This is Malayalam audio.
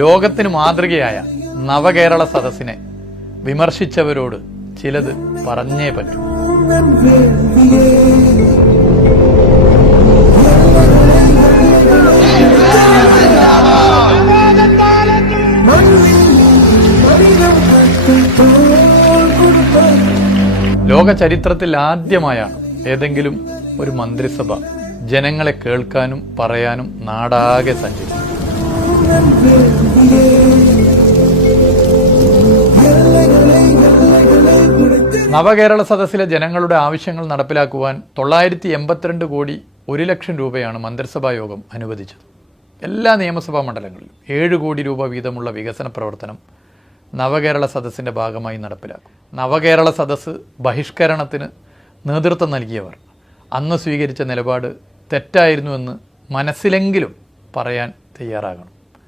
ലോകത്തിന് മാതൃകയായ നവകേരള സദസ്സിനെ വിമർശിച്ചവരോട് ചിലത് പറഞ്ഞേ പറ്റൂ. ലോക ചരിത്രത്തിൽ ആദ്യമായാണ് ഏതെങ്കിലും ഒരു മന്ത്രിസഭ ജനങ്ങളെ കേൾക്കാനും പറയാനും നാടാകെ സഞ്ചരിച്ചു. നവകേരള സദസ്സിലെ ജനങ്ങളുടെ ആവശ്യങ്ങൾ നടപ്പിലാക്കുവാൻ 982 കോടി 1 ലക്ഷം രൂപയാണ് മന്ത്രിസഭാ യോഗം അനുവദിച്ചത്. എല്ലാ നിയമസഭാ മണ്ഡലങ്ങളിലും 7 കോടി രൂപ വീതമുള്ള വികസന പ്രവർത്തനം നവകേരള സദസ്സിൻ്റെ ഭാഗമായി നടപ്പിലാക്കും. നവകേരള സദസ്സ് ബഹിഷ്കരണത്തിന് നേതൃത്വം നൽകിയവർ അന്ന് സ്വീകരിച്ച നിലപാട് തെറ്റായിരുന്നുവെന്ന് മനസ്സിലെങ്കിലും പറയാൻ തയ്യാറാകണം.